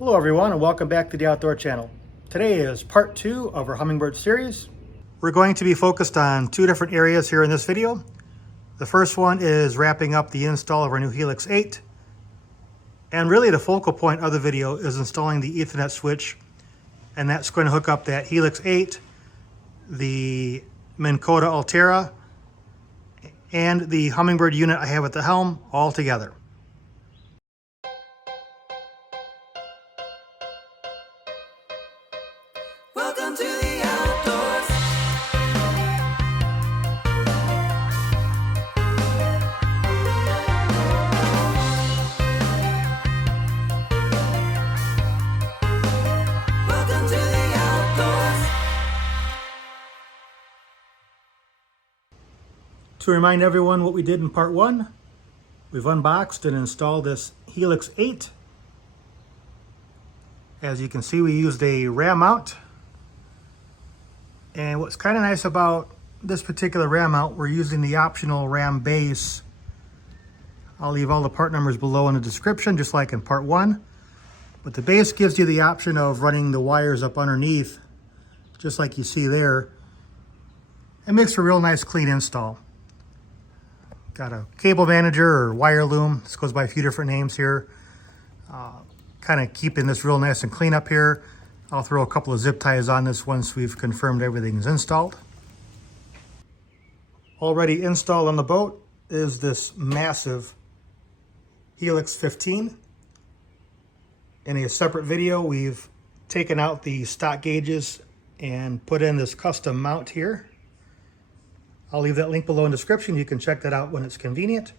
Hello everyone and welcome back to the Outdoor Channel. Today is part 2 of our Hummingbird series. We're going to be focused on two different areas here in this video. The first one is wrapping up the install of our new Helix 8. And really the focal point of the video is installing the Ethernet switch, and that's going to hook up that Helix 8, the Minn Kota Altera, and the Hummingbird unit I have at the helm all together. Welcome to the outdoors. Welcome to the outdoors. To remind everyone what we did in part 1, we've unboxed and installed this Helix 8. As you can see, we used a ram mount. And what's kind of nice about this particular ram mount, we're using the optional ram base. I'll leave all the part numbers below in the description, just like in part 1. But the base gives you the option of running the wires up underneath, just like you see there. It makes for a real nice clean install. Got a cable manager or wire loom. This goes by a few different names here. Kind of keeping this real nice and clean up here. I'll throw a couple of zip ties on this once we've confirmed everything's installed. Already installed on the boat is this massive Helix 15. In a separate video, we've taken out the stock gauges and put in this custom mount here. I'll leave that link below in the description. You can check that out when it's convenient.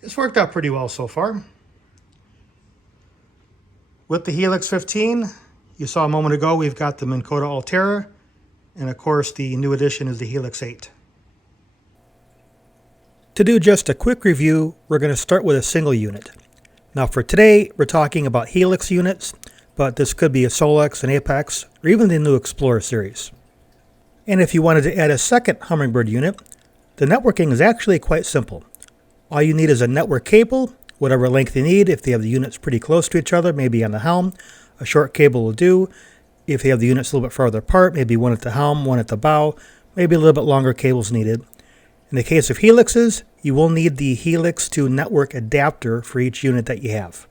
It's worked out pretty well so far. With the Helix 15, you saw a moment ago, we've got the Minn Kota Altera, and of course the new addition is the Helix 8. To do just a quick review, we're going to start with a single unit. Now for today, we're talking about Helix units, but this could be a Solex, an Apex, or even the new Explorer series. And if you wanted to add a second Hummingbird unit, the networking is actually quite simple. All you need is a network cable, whatever length you need. If they have the units pretty close to each other, maybe on the helm, a short cable will do. If they have the units a little bit farther apart, maybe one at the helm, one at the bow, maybe a little bit longer cables needed. In the case of Helixes, you will need the Helix to network adapter for each unit that you have.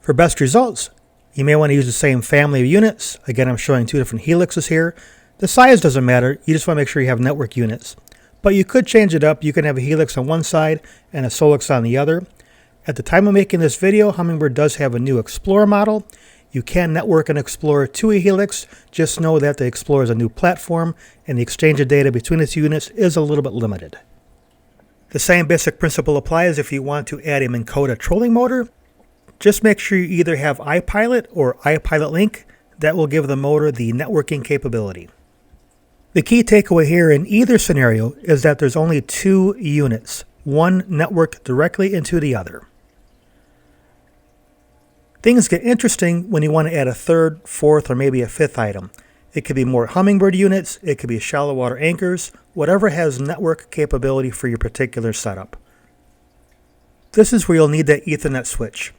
For best results, you may want to use the same family of units. Again, I'm showing two different Helixes here. The size doesn't matter, you just want to make sure you have network units. But you could change it up. You can have a Helix on one side and a Solex on the other. At the time of making this video, Hummingbird does have a new Explorer model. You can network an Explorer to a Helix. Just know that the Explorer is a new platform and the exchange of data between the two units is a little bit limited. The same basic principle applies if you want to add a Minn Kota trolling motor. Just make sure you either have iPilot or iPilot Link. That will give the motor the networking capability. The key takeaway here in either scenario is that there's only two units, one networked directly into the other. Things get interesting when you want to add a third, fourth, or maybe a fifth item. It could be more Hummingbird units, it could be shallow water anchors, whatever has network capability for your particular setup. This is where you'll need that Ethernet switch.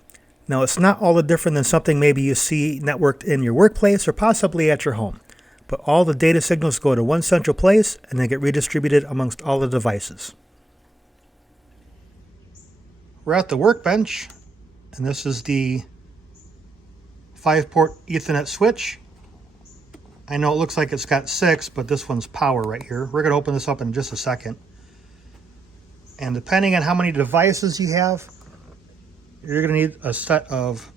Now it's not all that different than something maybe you see networked in your workplace or possibly at your home. But all the data signals go to one central place and then get redistributed amongst all the devices. We're at the workbench, and this is the 5-port Ethernet switch. I know it looks like it's got 6, but this one's power right here. We're going to open this up in just a second. And depending on how many devices you have, you're going to need a set of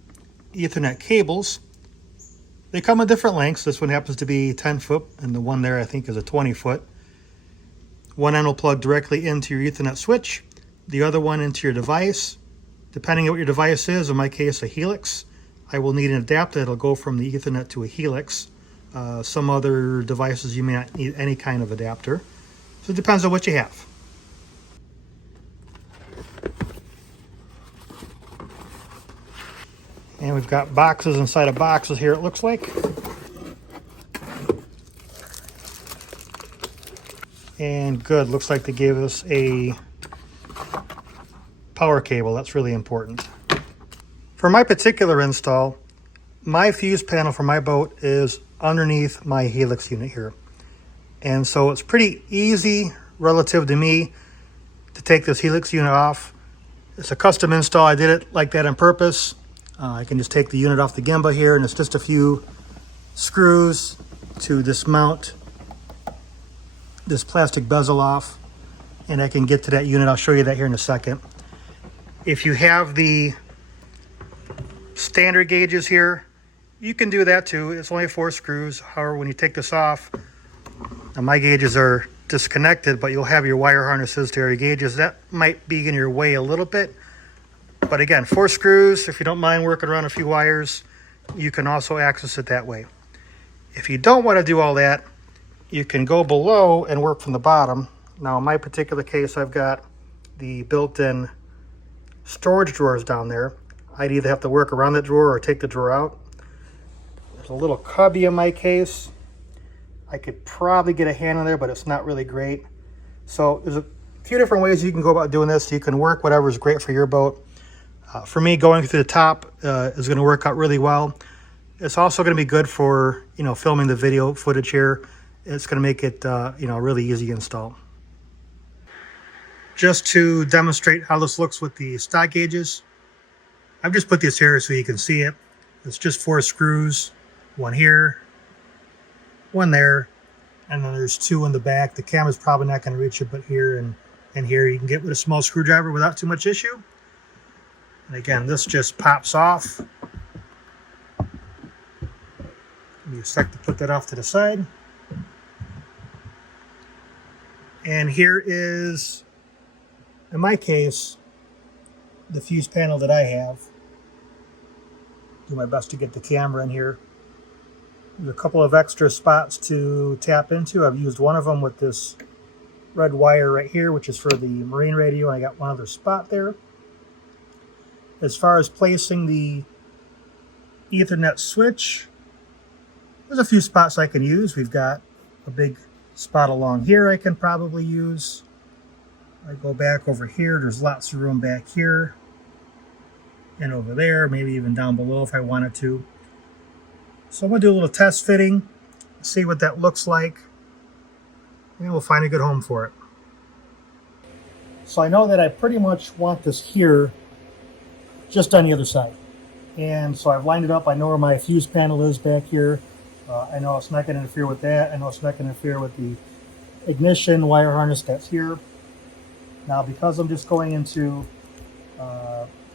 Ethernet cables. They come in different lengths. This one happens to be 10 foot, and the one there I think is a 20 foot. One end will plug directly into your Ethernet switch, the other one into your device. Depending on what your device is, in my case a Helix, I will need an adapter that'll go from the Ethernet to a Helix. Some other devices you may not need any kind of adapter. So it depends on what you have. And we've got boxes inside of boxes here, it looks like. And good, looks like they gave us a power cable. That's really important. For my particular install, my fuse panel for my boat is underneath my Helix unit here. And so it's pretty easy relative to me to take this Helix unit off. It's a custom install. I did it like that on purpose. I can just take the unit off the gimbal here, and it's just a few screws to dismount this plastic bezel off, and I can get to that unit. I'll show you that here in a second. If you have the standard gauges here, you can do that too. It's only 4 screws. However, when you take this off, now my gauges are disconnected, but you'll have your wire harnesses to your gauges. That might be in your way a little bit. But again, 4 screws. If you don't mind working around a few wires, you can also access it that way. If you don't want to do all that, you can go below and work from the bottom. Now in my particular case, I've got the built-in storage drawers down there. I'd either have to work around that drawer or take the drawer out. There's a little cubby in my case. I could probably get a hand in there, but it's not really great. So there's a few different ways you can go about doing this. You can work whatever is great for your boat. For me, going through the top is going to work out really well. It's also going to be good for, filming the video footage here. It's going to make it, a really easy install. Just to demonstrate how this looks with the stock gauges, I've just put this here so you can see it. It's just 4 screws, one here, one there, and then there's 2 in the back. The camera's probably not going to reach it, but here and here you can get with a small screwdriver without too much issue. And again, this just pops off. Give me a sec to put that off to the side. And here is, in my case, the fuse panel that I have. Do my best to get the camera in here. There's a couple of extra spots to tap into. I've used one of them with this red wire right here, which is for the marine radio. I got one other spot there. As far as placing the Ethernet switch, there's a few spots I can use. We've got a big spot along here I can probably use. I go back over here, there's lots of room back here and over there, maybe even down below if I wanted to. So I'm going to do a little test fitting, see what that looks like, and we'll find a good home for it. So I know that I pretty much want this here just on the other side. And so I've lined it up. I know where my fuse panel is back here. I know it's not going to interfere with that. I know it's not going to interfere with the ignition wire harness that's here. Now, because I'm just going into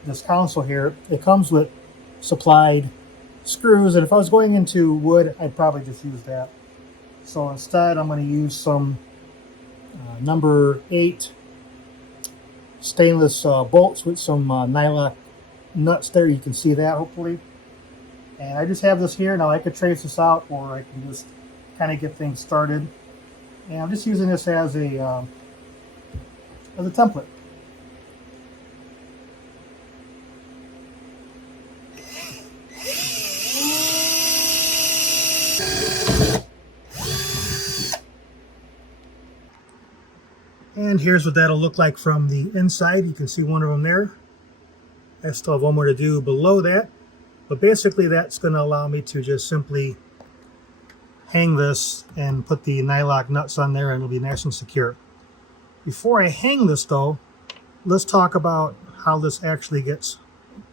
this console here, it comes with supplied screws, and if I was going into wood, I'd probably just use that. So instead, I'm going to use some number 8 stainless bolts with some nylon nuts there. You can see that, hopefully. And I just have this here. Now I could trace this out, or I can just kind of get things started. And I'm just using this as a template. And here's what that'll look like from the inside. You can see one of them there. I still have one more to do below that. But basically that's going to allow me to just simply hang this and put the nylock nuts on there, and it'll be nice and secure. Before I hang this though, let's talk about how this actually gets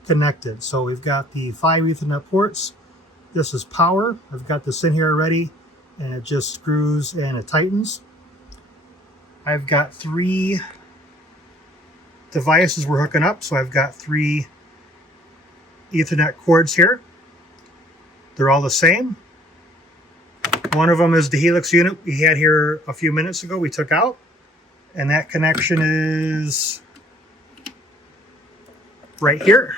connected. So we've got the 5 Ethernet ports. This is power. I've got this in here already, and it just screws and it tightens. I've got 3 devices we're hooking up, so I've got 3 Ethernet cords here. They're all the same. One of them is the Helix unit we had here a few minutes ago, we took out, and that connection is right here.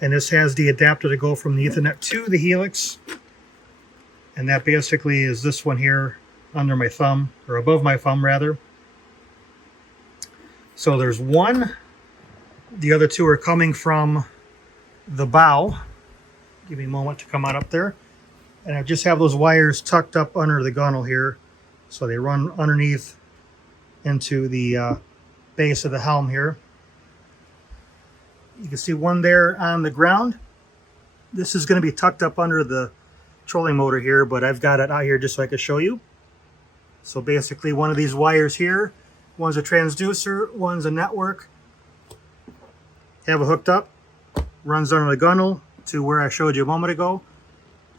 And this has the adapter to go from the Ethernet to the Helix, and that basically is this one here under my thumb, or above my thumb rather. So there's one. The other 2 are coming from the bow. Give me a moment to come on up there. And I just have those wires tucked up under the gunnel here, so they run underneath into the base of the helm here. You can see one there on the ground. This is going to be tucked up under the trolling motor here, but I've got it out here just so I can show you. So basically one of these wires here, one's a transducer, one's a network. Have it hooked up, runs under the gunnel to where I showed you a moment ago.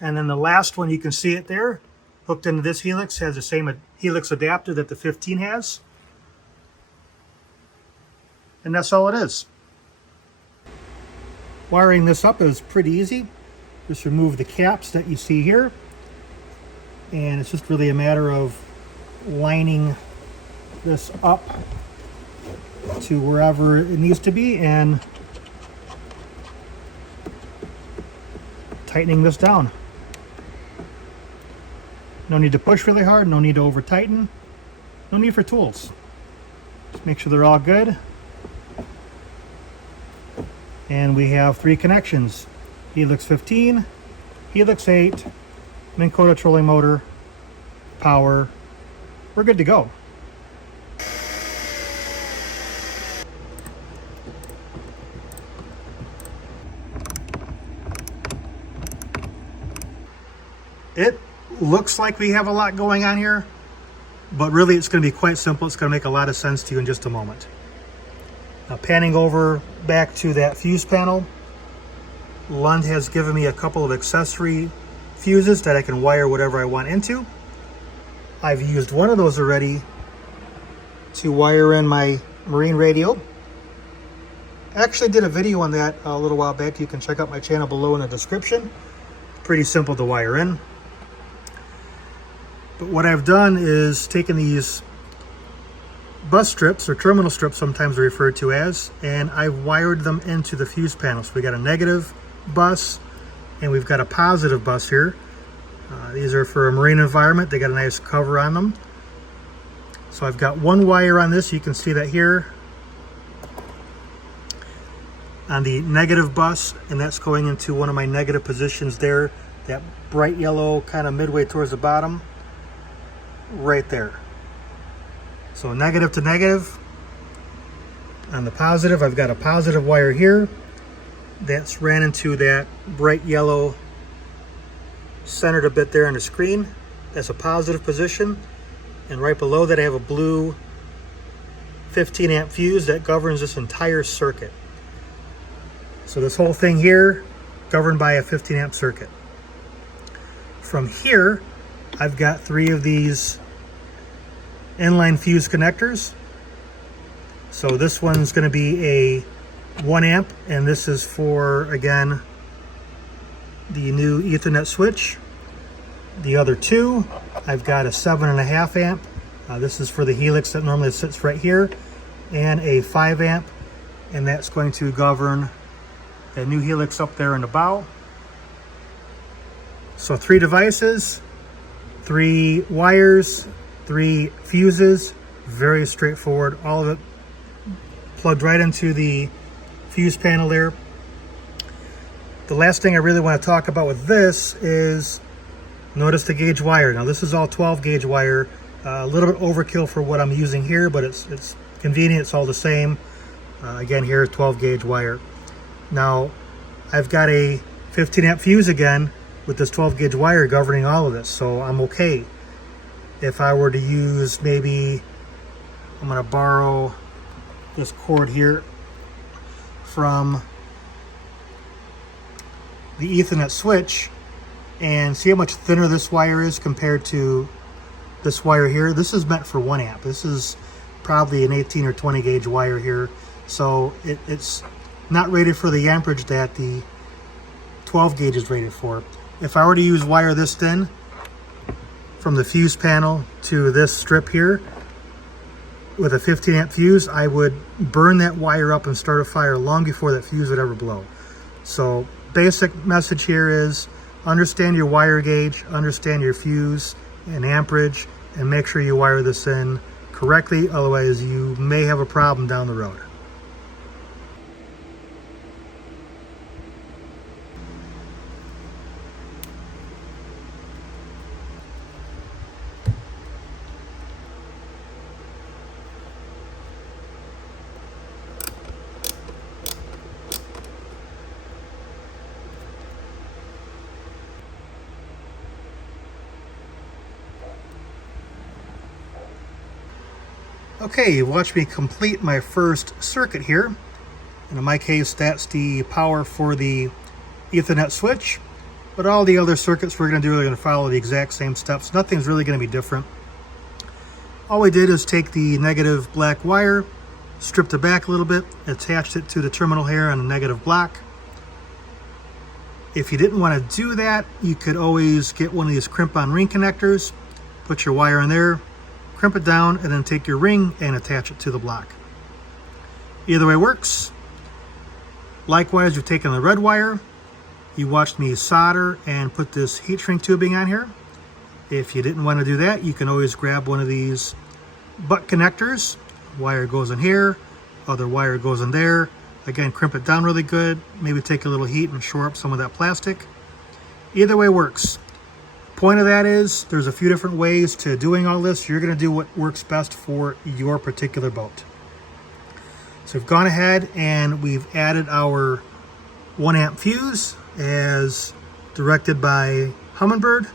And then the last one, you can see it there, hooked into this Helix, has the same Helix adapter that the 15 has. And that's all it is. Wiring this up is pretty easy. Just remove the caps that you see here. And it's just really a matter of lining this up to wherever it needs to be and tightening this down. No need to push really hard, no need to over tighten, no need for tools. Just make sure they're all good. And we have 3 connections: Helix 15, Helix 8, Minn Kota trolling motor, power. We're good to go. It looks like we have a lot going on here, but really it's going to be quite simple. It's going to make a lot of sense to you in just a moment. Now, panning over back to that fuse panel, Lund has given me a couple of accessory fuses that I can wire whatever I want into. I've used one of those already to wire in my marine radio. I actually did a video on that a little while back. You can check out my channel below in the description. Pretty simple to wire in. But what I've done is taken these bus strips, or terminal strips sometimes they're referred to as, and I've wired them into the fuse panel. So we got a negative bus and we've got a positive bus here. These are for a marine environment. They got a nice cover on them. So I've got one wire on this. You can see that here on the negative bus, and that's going into one of my negative positions there, that bright yellow kind of midway towards the bottom right there. So negative to negative. On the positive, I've got a positive wire here that's ran into that bright yellow centered a bit there on the screen. That's a positive position. And right below that I have a blue 15 amp fuse that governs this entire circuit. So this whole thing here governed by a 15 amp circuit. From here I've got 3 of these inline fuse connectors. So this one's going to be a 1 amp, and this is for, again, the new Ethernet switch. The other 2, I've got a 7.5 amp. This is for the Helix that normally sits right here, and a 5 amp, and that's going to govern the new Helix up there in the bow. So 3 devices, 3 wires, 3 fuses, very straightforward. All of it plugged right into the fuse panel there. The last thing I really want to talk about with this is, notice the gauge wire. Now this is all 12 gauge wire, a little bit overkill for what I'm using here, but it's convenient, it's all the same. Again, here 12 gauge wire. Now I've got a 15 amp fuse again with this 12 gauge wire governing all of this, so I'm okay. If I were to use, maybe I'm going to borrow this cord here from the Ethernet switch and see how much thinner this wire is compared to this wire here. This is meant for 1 amp. This is probably an 18 or 20 gauge wire here, so it's not rated for the amperage that the 12 gauge is rated for. If I were to use wire this thin from the fuse panel to this strip here with a 15 amp fuse, I would burn that wire up and start a fire long before that fuse would ever blow. So basic message here is, understand your wire gauge, understand your fuse and amperage, and make sure you wire this in correctly, otherwise you may have a problem down the road. Okay, you watched me complete my first circuit here. And in my case, that's the power for the Ethernet switch. But all the other circuits we're going to do are going to follow the exact same steps. Nothing's really going to be different. All we did is take the negative black wire, stripped it back a little bit, attached it to the terminal here on the negative block. If you didn't want to do that, you could always get one of these crimp-on ring connectors, put your wire in there, crimp it down, and then take your ring and attach it to the block. Either way works. Likewise, you've taken the red wire, you watched me solder and put this heat shrink tubing on here. If you didn't want to do that, you can always grab one of these butt connectors. Wire goes in here, other wire goes in there. Again, crimp it down really good, maybe take a little heat and shore up some of that plastic. Either way works. Point of that is, there's a few different ways to doing all this. You're gonna do what works best for your particular boat. So we've gone ahead and we've added our 1 amp fuse as directed by Humminbird.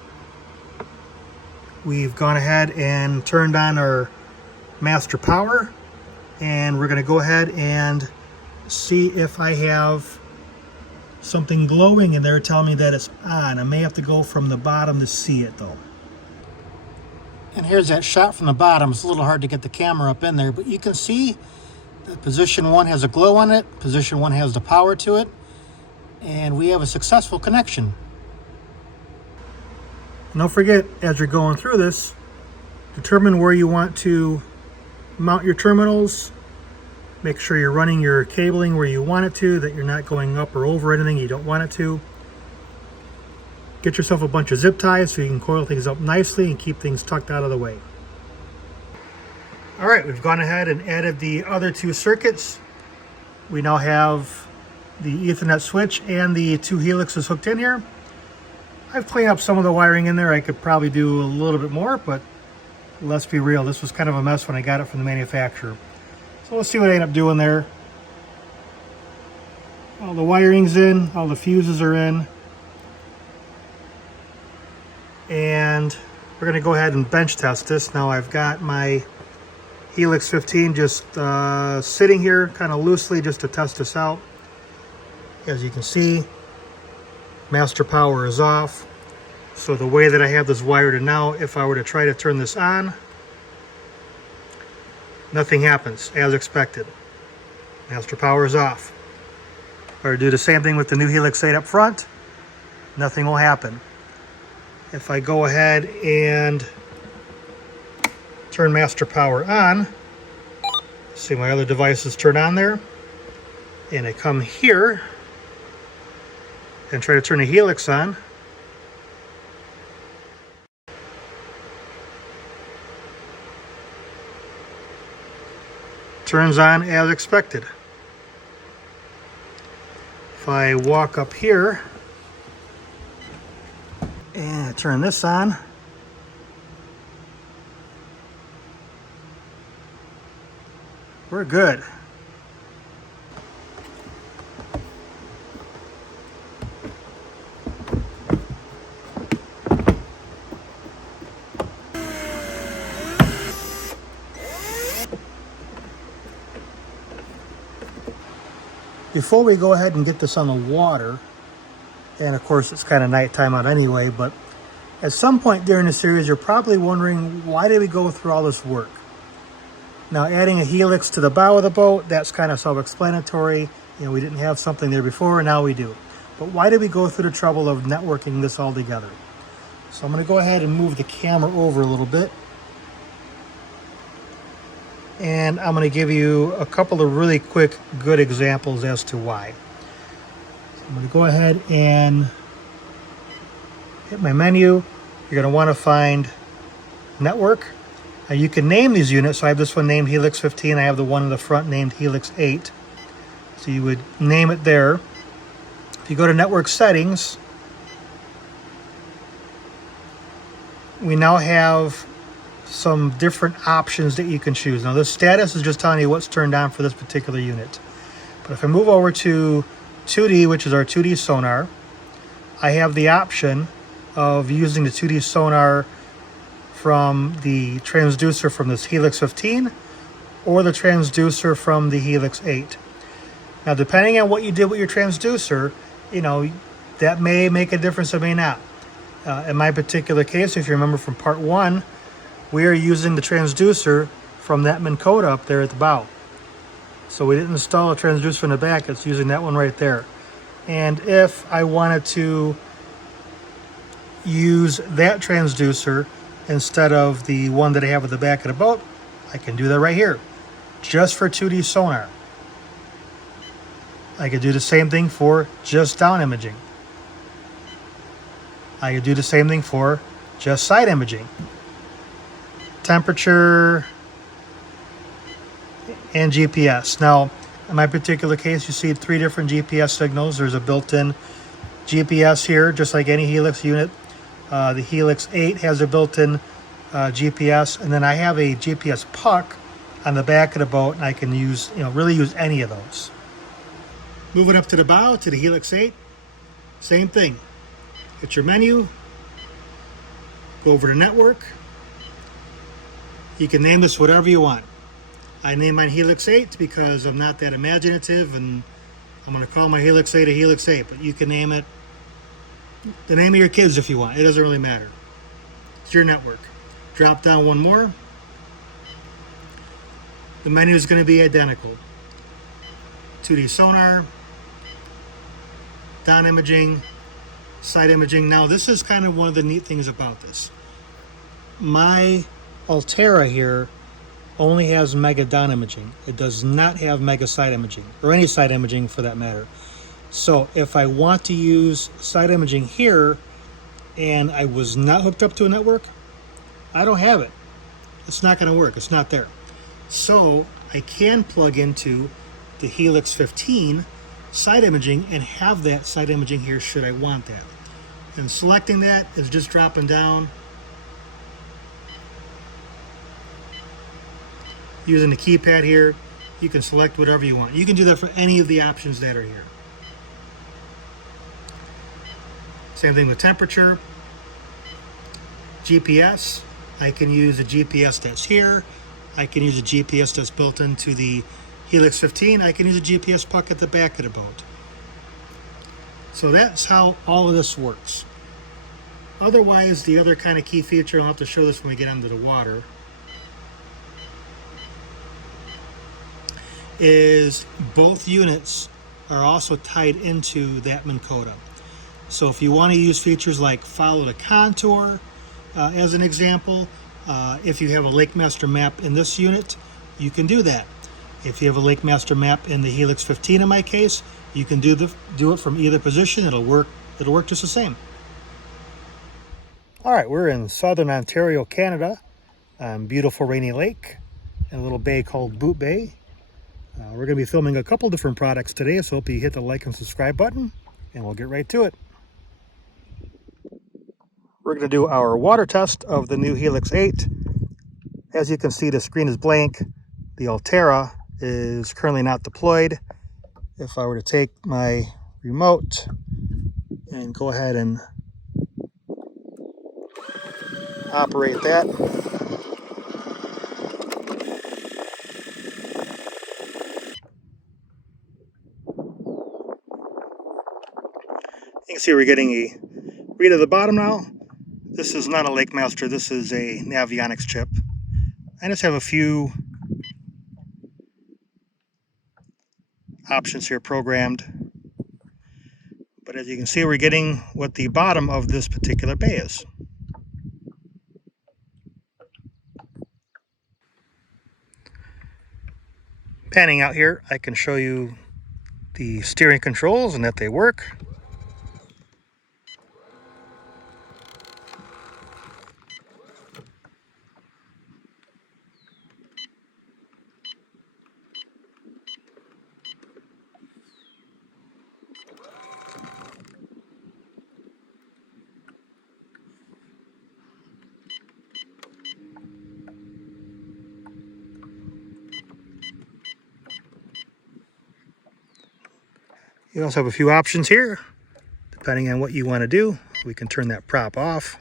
We've gone ahead and turned on our master power, and we're gonna go ahead and see if I have something glowing in there telling me that it's on. I may have to go from the bottom to see it though. And here's that shot from the bottom. It's a little hard to get the camera up in there, but you can see that position 1 has a glow on it, position 1 has the power to it, and we have a successful connection. And don't forget, as you're going through this, determine where you want to mount your terminals. Make sure you're running your cabling where you want it to, that you're not going up or over anything you don't want it to. Get yourself a bunch of zip ties so you can coil things up nicely and keep things tucked out of the way. All right, we've gone ahead and added the other 2 circuits. We now have the Ethernet switch and the 2 helixes hooked in here. I've cleaned up some of the wiring in there. I could probably do a little bit more, but let's be real, this was kind of a mess when I got it from the manufacturer. So let's see what I end up doing there. All the wiring's in, all the fuses are in. And we're gonna go ahead and bench test this. Now I've got my Helix 15 just sitting here kind of loosely just to test this out. As you can see, master power is off. So the way that I have this wired now, if I were to try to turn this on, nothing happens as expected. Master power is off. Or do the same thing with the new Helix 8 up front, nothing will happen. If I go ahead and turn master power on, see my other devices turn on there, and I come here and try to turn the Helix on, turns on as expected. If I walk up here and turn this on, we're good. Before we go ahead and get this on the water, and of course it's kind of nighttime out anyway, but at some point during the series you're probably wondering, why did we go through all this work? Now, adding a helix to the bow of the boat, that's kind of self-explanatory. You know, we didn't have something there before, and now we do. But why did we go through the trouble of networking this all together? So I'm going to go ahead and move the camera over a little bit. And I'm going to give you a couple of really quick, good examples as to why. So I'm going to go ahead and hit my menu. You're going to want to find Network. Now you can name these units. So I have this one named Helix 15. I have the one in the front named Helix 8. So you would name it there. If you go to Network Settings, we now have some different options that you can choose. Now this status is just telling you what's turned on for this particular unit. But if I move over to 2D, which is our 2D sonar, I have the option of using the 2D sonar from the transducer from this Helix 15, or the transducer from the Helix 8. Now, depending on what you did with your transducer, you know, that may make a difference, it may not. In my particular case, if you remember from part 1, we are using the transducer from that Minn Kota up there at the bow. So we didn't install a transducer in the back, it's using that one right there. And if I wanted to use that transducer instead of the one that I have at the back of the boat, I can do that right here, just for 2D sonar. I could do the same thing for just down imaging. I could do the same thing for just side imaging. Temperature and GPS. Now, in my particular case, you see 3 different GPS signals. There's a built-in GPS here, just like any Helix unit. The Helix 8 has a built-in GPS, and then I have a GPS puck on the back of the boat, and I can use, really use any of those. Moving up to the bow, to the Helix 8, same thing. Hit your menu, go over to network. You can name this whatever you want. I name mine Helix 8 because I'm not that imaginative, and I'm going to call my Helix 8 a Helix 8, but you can name it the name of your kids if you want. It doesn't really matter. It's your network. Drop down one more. The menu is going to be identical. 2D sonar, down imaging, side imaging. Now, this is kind of one of the neat things about this. My Altera here only has mega down imaging. It does not have mega side imaging, or any side imaging for that matter. So if I want to use side imaging here and I was not hooked up to a network, I don't have it. It's not going to work. It's not there. So I can plug into the Helix 15 side imaging and have that side imaging here should I want that. And selecting that is just dropping down, using the keypad here. You can select whatever you want. You can do that for any of the options that are here. Same thing with temperature. GPS, I can use a GPS that's here. I can use a GPS that's built into the Helix 15. I can use a GPS puck at the back of the boat. So that's how all of this works. Otherwise, the other kind of key feature, I'll have to show this when we get under the water, is both units are also tied into that Minn Kota. So if you want to use features like follow the contour, as an example, if you have a Lake Master map in this unit, you can do that. If you have a Lake Master map in the Helix 15, in my case, you can do it from either position. It'll work just the same. All right, we're in southern Ontario, Canada, on beautiful Rainy Lake, in a little bay called Boot Bay. We're going to be filming a couple different products today, so hope you hit the like and subscribe button, and we'll get right to it. We're going to do our water test of the new Helix 8. As you can see, the screen is blank. The Altera is currently not deployed. If I were to take my remote and go ahead and operate that, you can see we're getting a read at the bottom now. This is not a Lake Master, this is a Navionics chip. I just have a few options here programmed. But as you can see, we're getting what the bottom of this particular bay is. Panning out here, I can show you the steering controls and that they work. You also have a few options here. Depending on what you want to do, we can turn that prop off.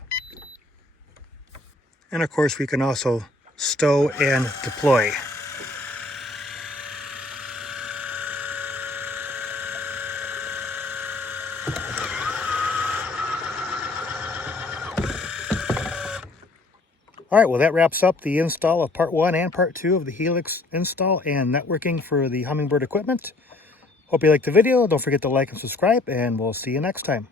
And of course, we can also stow and deploy. All right, well, that wraps up the install of part 1 and part 2 of the Helix install and networking for the Hummingbird equipment. Hope you liked the video. Don't forget to like and subscribe, and we'll see you next time.